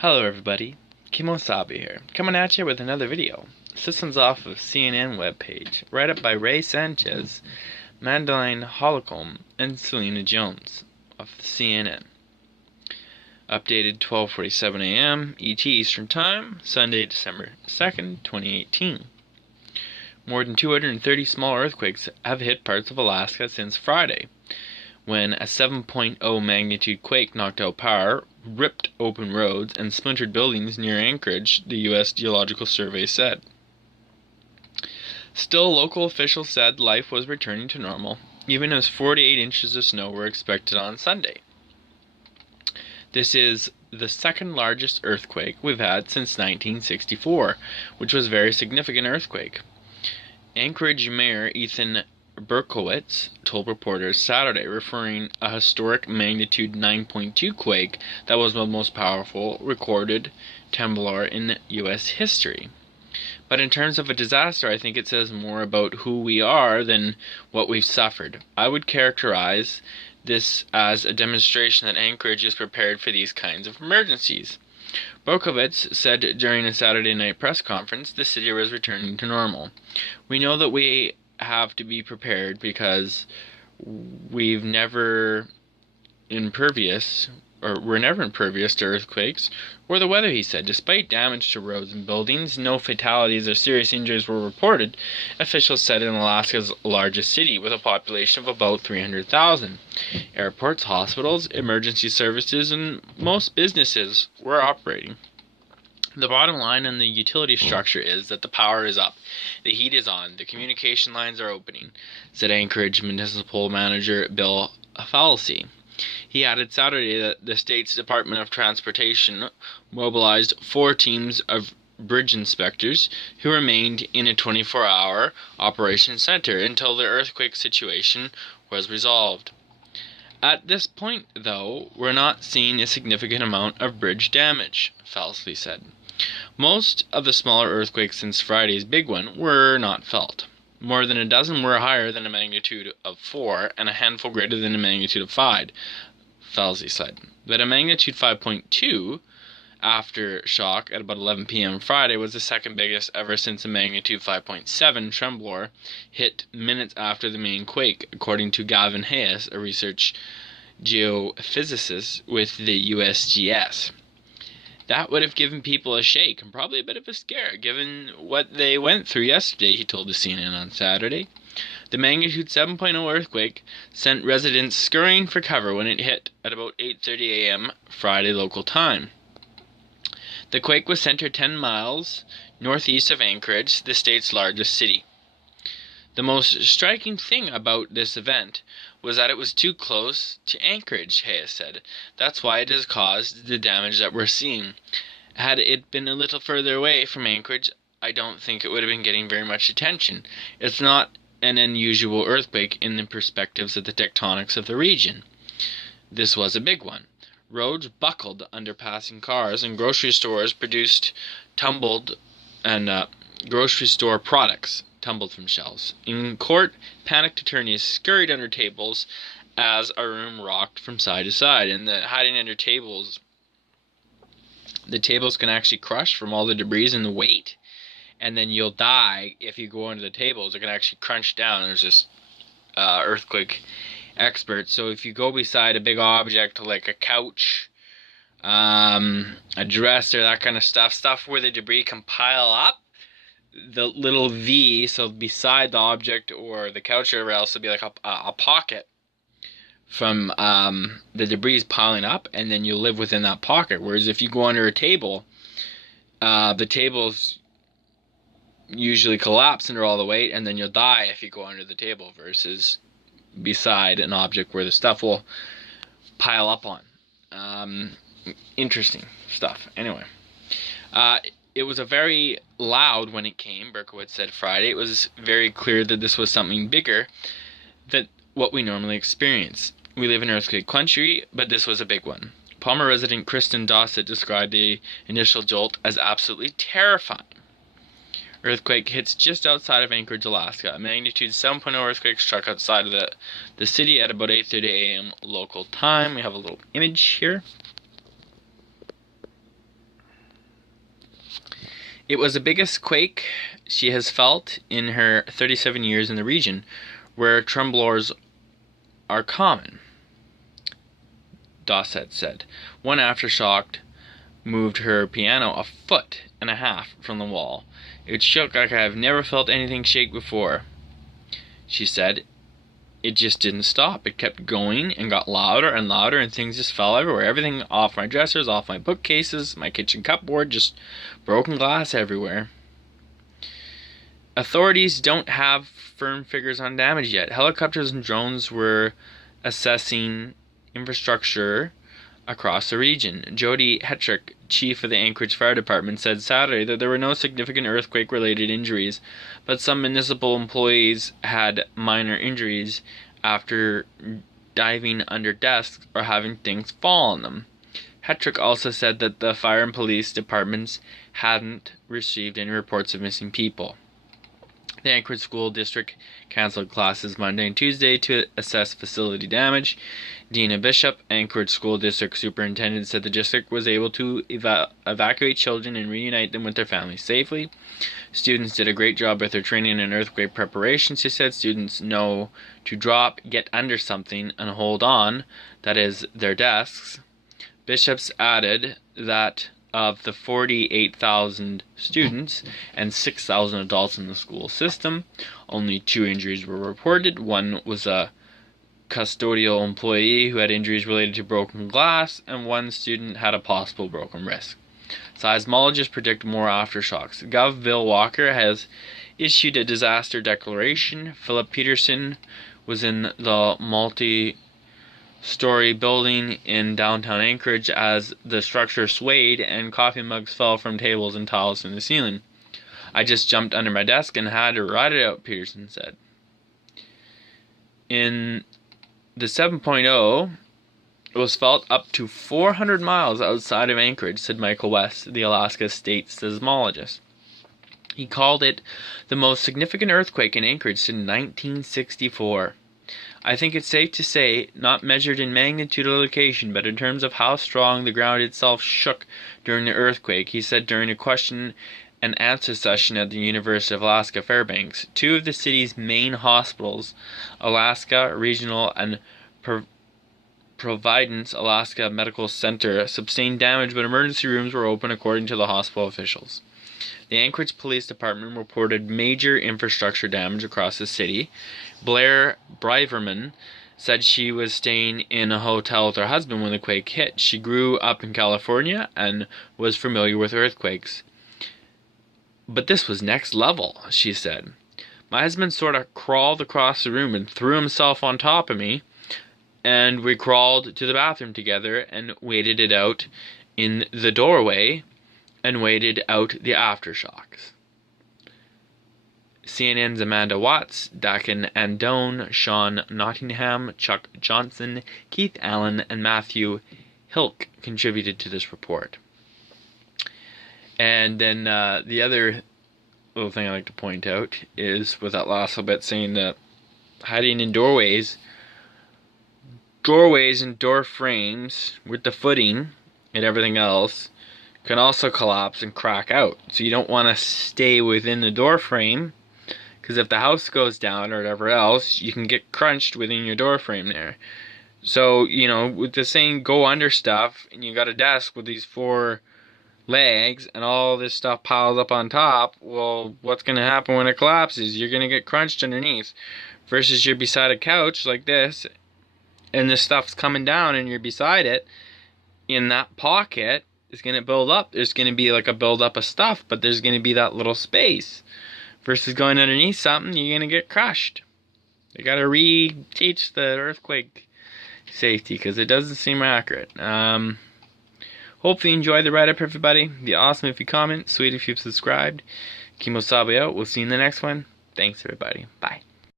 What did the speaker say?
Hello everybody, Kemo Sabi here, coming at you with another video. This one's off of CNN Webpage, right up by Ray Sanchez, Madeline, Holcombe, and Selena Jones of CNN. Updated 12:47 a.m. ET Eastern Time, Sunday, December 2nd, 2018. More than 230 small earthquakes have hit parts of Alaska since Friday, when a 7.0 magnitude quake knocked out power, ripped open roads, and splintered buildings near Anchorage, the U.S. Geological Survey said. Still, local officials said life was returning to normal, even as 48 inches of snow were expected on Sunday. This is the second largest earthquake we've had since 1964, which was a very significant earthquake. Anchorage Mayor Ethan Berkowitz told reporters Saturday, referring a historic magnitude 9.2 quake that was the most powerful recorded tremor in U.S. history. But in terms of a disaster, I think it says more about who we are than what we've suffered. I would characterize this as a demonstration that Anchorage is prepared for these kinds of emergencies. Berkowitz said during a Saturday night press conference the city was returning to normal. We know that we have to be prepared because we're never impervious to earthquakes or the weather, he said. Despite damage to roads and buildings, no fatalities or serious injuries were reported, officials said, in Alaska's largest city with a population of about 300,000. Airports, hospitals, emergency services, and most businesses were operating. The bottom line on the utility structure is that the power is up, the heat is on, the communication lines are opening, said Anchorage Municipal Manager Bill Falsey. He added Saturday that the state's Department of Transportation mobilized 4 teams of bridge inspectors who remained in a 24-hour operation center until the earthquake situation was resolved. At this point, though, we're not seeing a significant amount of bridge damage, Falsey said. Most of the smaller earthquakes since Friday's big one were not felt. More than a dozen were higher than a magnitude of 4 and a handful greater than a magnitude of 5, Falsey said. But a magnitude 5.2 aftershock at about 11 p.m. Friday was the second biggest ever since a magnitude 5.7 tremor hit minutes after the main quake, according to Gavin Hayes, a research geophysicist with the USGS. That would have given people a shake and probably a bit of a scare, given what they went through yesterday, he told the CNN on Saturday. The magnitude 7.0 earthquake sent residents scurrying for cover when it hit at about 8:30 a.m. Friday local time. The quake was centered 10 miles northeast of Anchorage, the state's largest city. The most striking thing about this event was that it was too close to Anchorage, Hayes said. That's why it has caused the damage that we're seeing. Had it been a little further away from Anchorage, I don't think it would have been getting very much attention. It's not an unusual earthquake in the perspectives of the tectonics of the region. This was a big one. Roads buckled under passing cars, and grocery stores grocery store products tumbled from shelves. In court, panicked attorneys scurried under tables as a room rocked from side to side, and hiding under tables, the tables can actually crush from all the debris and the weight, and then you'll die if you go under the tables. It can actually crunch down. There's this earthquake expert. So if you go beside a big object like a couch, a dresser, that kind of stuff where the debris can pile up, the little V, so beside the object or the couch or whatever else, will be like a pocket from the debris piling up, and then you'll live within that pocket. Whereas if you go under a table, the tables usually collapse under all the weight, and then you'll die if you go under the table, versus beside an object where the stuff will pile up on. Interesting stuff. Anyway, it was a very loud when it came, Berkowitz said Friday. It was very clear that this was something bigger than what we normally experience. We live in earthquake country, but this was a big one. Palmer resident Kristen Dossett described the initial jolt as absolutely terrifying. Earthquake hits just outside of Anchorage, Alaska. A magnitude 7.0 earthquake struck outside of the city at about 8:30 a.m. local time. We have a little image here. It was the biggest quake she has felt in her 37 years in the region, where tremblors are common, Dosset said. One aftershock moved her piano 1.5 feet from the wall. It shook like I have never felt anything shake before, she said. It just didn't stop. It kept going and got louder and louder, and things just fell everywhere. Everything off my dressers, off my bookcases, my kitchen cupboard, just broken glass everywhere. Authorities don't have firm figures on damage yet. Helicopters and drones were assessing infrastructure across the region. Jody Hetrick, chief of the Anchorage Fire Department, said Saturday that there were no significant earthquake-related injuries, but some municipal employees had minor injuries after diving under desks or having things fall on them. Hetrick also said that the fire and police departments hadn't received any reports of missing people. The Anchorage School District canceled classes Monday and Tuesday to assess facility damage. Dina Bishop, Anchorage School District Superintendent, said the district was able to evacuate children and reunite them with their families safely. Students did a great job with their training and earthquake preparation, she said. Students know to drop, get under something, and hold on, that is, their desks. Bishops added that of the 48,000 students and 6,000 adults in the school system, only 2 injuries were reported. One was a custodial employee who had injuries related to broken glass, and 1 student had a possible broken wrist. Seismologists predict more aftershocks. Gov. Bill Walker has issued a disaster declaration. Philip Peterson was in the multi-story building in downtown Anchorage as the structure swayed and coffee mugs fell from tables and towels in the ceiling. I just jumped under my desk and had to ride it out, Peterson said. In the 7.0, it was felt up to 400 miles outside of Anchorage, said Michael West, the Alaska State seismologist. He called it the most significant earthquake in Anchorage since 1964. I think it's safe to say, not measured in magnitude or location, but in terms of how strong the ground itself shook during the earthquake, he said during a question and answer session at the University of Alaska Fairbanks. 2 of the city's main hospitals, Alaska Regional and Providence Alaska Medical Center, sustained damage, but emergency rooms were open according to the hospital officials. The Anchorage Police Department reported major infrastructure damage across the city. Blair Briverman said she was staying in a hotel with her husband when the quake hit. She grew up in California and was familiar with earthquakes. But this was next level, she said. My husband sort of crawled across the room and threw himself on top of me, and we crawled to the bathroom together and waited it out in the doorway and waited out the aftershocks. CNN's Amanda Watts, Dakin Andone, Shawn Nottingham, Chuck Johnston, Keith Allen, and Matthew Hilk contributed to this report. And then the other little thing I like to point out is with that last little bit saying that hiding in doorways and door frames with the footing and everything else can also collapse and crack out. So you don't want to stay within the door frame, because if the house goes down or whatever else, you can get crunched within your door frame there. So, you know, with the saying go under stuff, and you got a desk with these 4 legs and all this stuff piles up on top, well, what's going to happen when it collapses? You're going to get crunched underneath. Versus you're beside a couch like this, and this stuff's coming down and you're beside it, in that pocket is going to build up. There's going to be like a build up of stuff, but there's going to be that little space. Versus going underneath something, you're going to get crushed. You got to re-teach the earthquake safety, because it doesn't seem accurate. Hopefully you enjoyed the write-up, everybody. Be awesome if you comment. Sweet if you've subscribed. Kemo, Sabi out. We'll see you in the next one. Thanks, everybody. Bye.